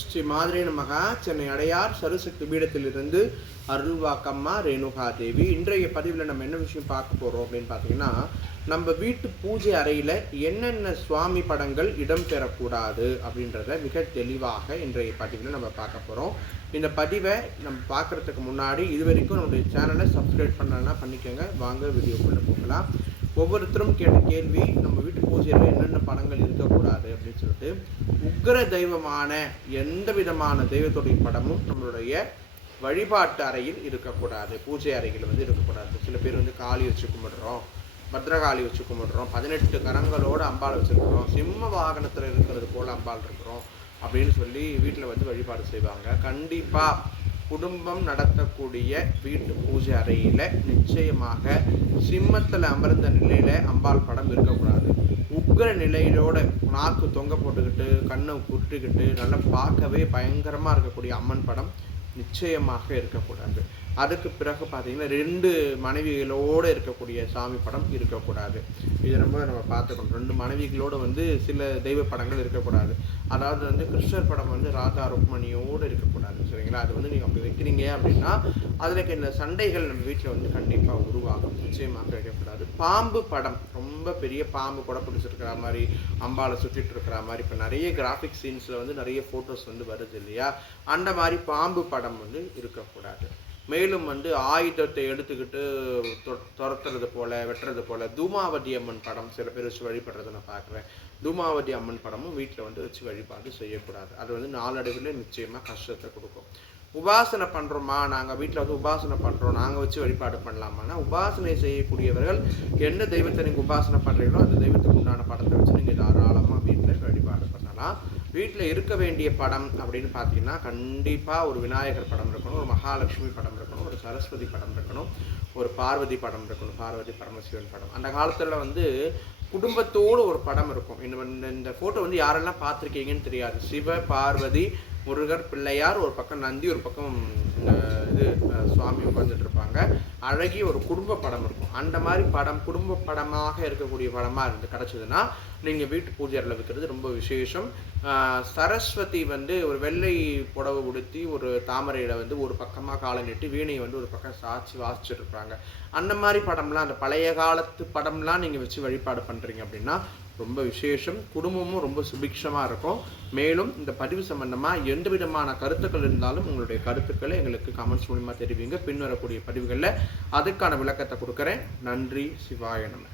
ஸ்ரீ மாதிரி நமகா. சென்னை அடையார் சருசக்தி பீடத்திலிருந்து அருள்வாக்கம்மா ரேணுகா தேவி இன்றைய பதிவில் நம்ம என்ன விஷயம் பார்க்க போகிறோம் அப்படின்னு பார்த்தீங்கன்னா நம்ம வீட்டு பூஜை அறையில் என்னென்ன சுவாமி படங்கள் இடம்பெறக்கூடாது அப்படின்றத மிக தெளிவாக இன்றைய பதிவில் நம்ம பார்க்க போகிறோம் இந்த பதிவை நம்ம பார்க்குறதுக்கு முன்னாடி இது வரைக்கும் நம்மளுடைய சேனலை சப்ஸ்கிரைப் பண்ணலன்னா பண்ணிக்கோங்க. வாங்க வீடியோக்குள்ளே போகலாம். ஒவ்வொருத்தரும் கேட்ட கேள்வி நம்ம வீட்டு பூஜையில் என்னென்ன படங்கள் இருக்குது உக்கிர தெய்வமான எந்த விதமான தெய்வத்துடைய படமும் நம்மளுடைய வழிபாட்டு அறையில் இருக்கக்கூடாது. பூஜை அறையில் வந்து இருக்கக்கூடாது. சில பேர் வந்து காளி வச்சு கும்பிடுறோம் பத்ரகாளி வச்சு கும்பிடுறோம் பதினெட்டு கரங்களோட அம்பாள் வச்சுருக்கிறோம் சிம்ம வாகனத்தில் இருக்கிறது போல் அம்பாள் இருக்கிறோம் அப்படின்னு சொல்லி வீட்டில் வந்து வழிபாடு செய்வாங்க. கண்டிப்பாக குடும்பம் நடத்தக்கூடிய வீட்டு பூஜை அறையில் நிச்சயமாக சிம்மத்தில் அமர்ந்த நிலையில் அம்பாள் படம் இருக்கக்கூடாது. உக்கிர நிலையிலோட நாக்கு தொங்க போட்டுக்கிட்டு கண்ணை குட்டிக்கிட்டு நல்லா பார்க்கவே பயங்கரமாக இருக்கக்கூடிய அம்மன் படம் நிச்சயமாக இருக்கக்கூடாது. அதுக்கு பிறகு பார்த்தீங்கன்னா ரெண்டு மனைவிகளோடு இருக்கக்கூடிய சாமி படம் இருக்கக்கூடாது. இது ரொம்ப நம்ம பார்த்துக்கணும். ரெண்டு மனைவிகளோடு வந்து சில தெய்வ படங்கள் இருக்கக்கூடாது. அதாவது வந்து கிருஷ்ணர் படம் வந்து ராதா ருக்மணியோடு இருக்கக்கூடாது சரிங்களா? அது வந்து நீங்கள் அப்படி வைக்கிறீங்க அப்படின்னா அதில் இந்த சண்டைகள் நம்ம வீட்டில் வந்து கண்டிப்பாக உருவாகும். நிச்சயமாக வைக்கக்கூடாது. பாம்பு படம் ரொம்ப ரொம்ப பெரிய பாம்பு கூட பிடிச்சிருக்கிற மாதிரி அம்பாவை சுற்றிட்டு இருக்கிற மாதிரி இப்போ நிறைய கிராஃபிக் சீன்ஸில் வந்து நிறைய ஃபோட்டோஸ் வந்து வருது இல்லையா? அந்த மாதிரி பாம்பு படம் வந்து இருக்கக்கூடாது. மேலும் வந்து ஆயுதத்தை எடுத்துக்கிட்டு தொ- துரத்துறது போல வெட்டுறது போல தூமாவதி அம்மன் படம் சில பேர் வச்சு வழிபடுறதை நான் பார்க்குறேன். தூமாவதி அம்மன் படமும் வீட்டில் வந்து வச்சு வழிபாடு செய்யக்கூடாது. அது வந்து நாளடைவில் நிச்சயமாக கஷ்டத்தை கொடுக்கும். உபாசனை பண்ணுறோமா நாங்கள் வீட்டில் வந்து உபாசனை பண்ணுறோம் நாங்கள் வச்சு வழிபாடு பண்ணலாமான்னா உபாசனை செய்யக்கூடியவர்கள் எந்த தெய்வத்தை நீங்கள் உபாசனை பண்ணுறீங்களோ அந்த தெய்வத்துக்கு உண்டான படத்தை வச்சு நீங்கள் தாராளமாக வீட்டில் வழிபாடு பண்ணலாம். வீட்டில் இருக்க வேண்டிய படம் அப்படின்னு பார்த்தீங்கன்னா கண்டிப்பாக ஒரு விநாயகர் படம் இருக்கணும் ஒரு மகாலட்சுமி படம் இருக்கணும் ஒரு சரஸ்வதி படம் இருக்கணும் ஒரு பார்வதி படம் இருக்கணும் பார்வதி பரமசிவன் படம். அந்த காலத்தில் வந்து குடும்பத்தோடு ஒரு படம் இருக்கும். இந்த இந்த- இந்த ஃபோட்டோ வந்து யாரெல்லாம் பார்த்துருக்கீங்கன்னு தெரியாது. சிவ பார்வதி முருகர் பிள்ளையார் ஒரு பக்கம் நந்தி ஒரு பக்கம் இது சுவாமி உட்காந்துட்டு இருப்பாங்க அழகி ஒரு குடும்ப படம் இருக்கும். அந்த மாதிரி படம் குடும்ப படமாக இருக்கக்கூடிய படமாக இருந்து கிடச்சிதுன்னா நீங்கள் வீட்டு பூஜை அறையில் வைக்கிறது ரொம்ப விசேஷம். சரஸ்வதி வந்து ஒரு வெள்ளை புடவை உடுத்தி ஒரு தாமரையில் வந்து ஒரு பக்கமாக காலை நிட்டு வீணையை வந்து ஒரு பக்கம் சாட்சி வாசிச்சுட்டு இருப்பாங்க அந்த மாதிரி படம்லாம் அந்த பழைய காலத்து படம்லாம் நீங்கள் வச்சு வழிபாடு பண்ணுறீங்க அப்படின்னா ரொம்ப விசேஷம். குடும்பமும் ரொம்ப சுபிக்ஷமாக இருக்கும். மேலும் இந்த பதிவு சம்பந்தமாக எந்த விதமான கருத்துக்கள் இருந்தாலும் உங்களுடைய கருத்துக்களை எங்களுக்கு கமெண்ட்ஸ் மூலிமா தெரிவிங்க. பின்வரக்கூடிய பதிவுகளில் அதுக்கான விளக்கத்தை கொடுக்குறேன். நன்றி. சிவாய நம.